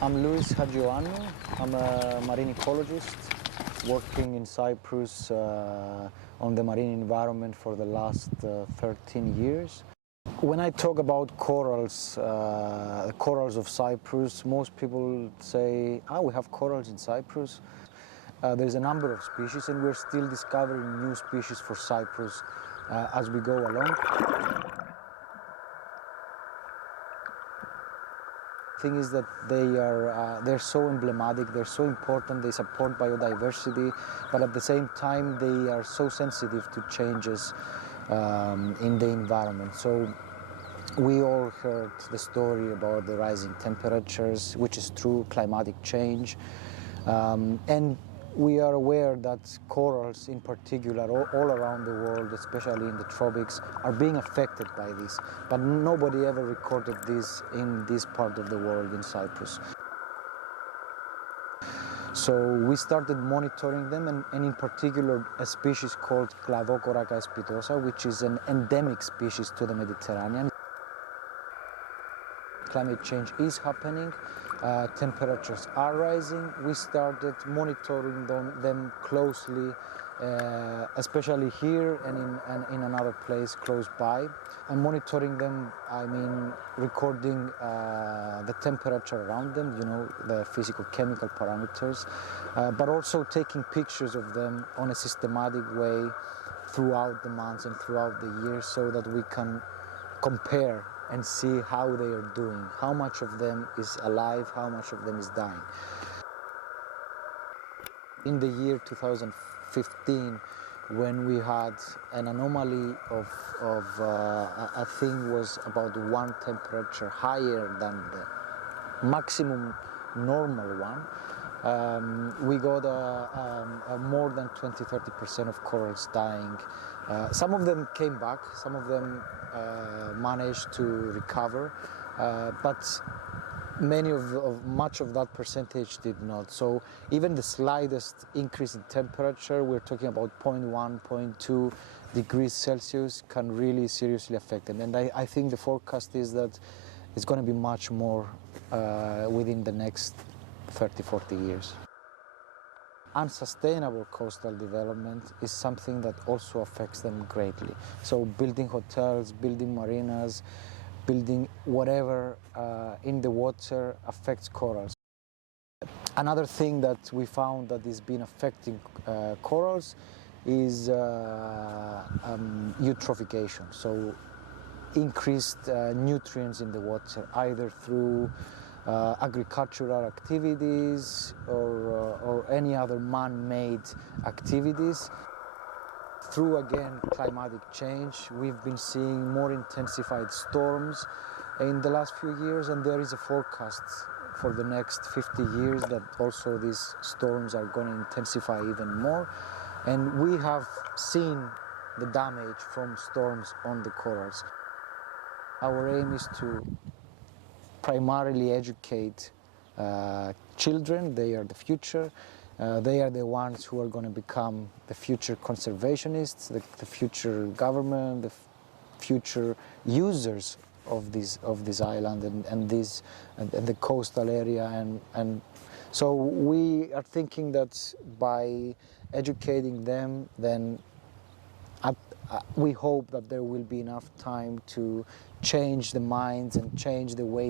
I'm Louis Hadjioannou. I'm a marine ecologist working in Cyprus on the marine environment for the last 13 years. When I talk about corals, the corals of Cyprus, most people say, we have corals in Cyprus. There's a number of species and we're still discovering new species for Cyprus as we go along. The thing is that they're so emblematic, they're so important, they support biodiversity, but at the same time they are so sensitive to changes in the environment. So we all heard the story about the rising temperatures, which is true, climatic change, and we are aware that corals in particular all around the world, especially in the tropics, are being affected by this. But nobody ever recorded this in this part of the world, in Cyprus. So we started monitoring them, and in particular a species called Cladocoraca espitosa, which is an endemic species to the Mediterranean. Climate change is happening, temperatures are rising. We started monitoring them closely, especially here and in another place close by. And monitoring them, I mean recording the temperature around them, you know, the physical chemical parameters, but also taking pictures of them on a systematic way throughout the months and throughout the year so that we can compare and see how they are doing, how much of them is alive, how much of them is dying. In the year 2015, when we had an anomaly of I think was about 1 temperature higher than the maximum normal one, we got more than 20–30% of corals dying. Some of them came back, some of them managed to recover, but much of that percentage did not. So even the slightest increase in temperature, we're talking about 0.1, 0.2 degrees Celsius, can really seriously affect them. And I think the forecast is that it's going to be much more within the next 30–40 years. Unsustainable coastal development is something that also affects them greatly. So building hotels, building marinas, building whatever in the water affects corals. Another thing that we found that has been affecting corals is eutrophication, so increased nutrients in the water, either through agricultural activities or any other man-made activities. Through, again, climatic change, we've been seeing more intensified storms in the last few years, and there is a forecast for the next 50 years that also these storms are going to intensify even more. And we have seen the damage from storms on the corals. Our aim is to primarily educate children. They are the future. They are the ones who are going to become the future conservationists, the future government, the future users of this island and the coastal area. And so we are thinking that by educating them, then we hope that there will be enough time to change the minds and change the way